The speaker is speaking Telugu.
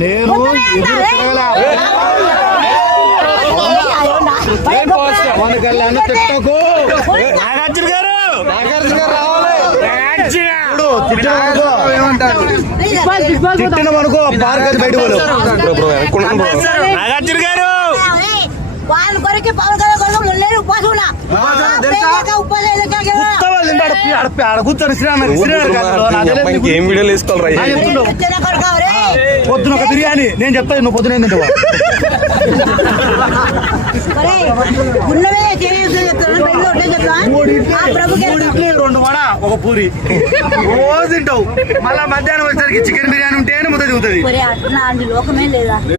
నేను పవన్ కళ్యాణ్ తిట్టకు. నాగార్జున గారు తిట్టిన మనకు పార్క్ బయట నాగార్జున గారు వాళ్ళ కొరకే పవన్ కళ్యాణ్ ముళ్ళేరు ఉపాసం కూర్చొని ఏం వీడియోలు వేసుకోవాలి పొద్దున ఒక బిర్యానీ నేను చెప్తాను, నువ్వు పొద్దున ఏంటంటే రెండు వడ ఒక పూరి రోజు తింటావు. మళ్ళా మధ్యాహ్నం వచ్చేసరికి చికెన్ బిర్యానీ ఉంటేనే ముద్ద దిగుతుంది. లోకమే లేదా.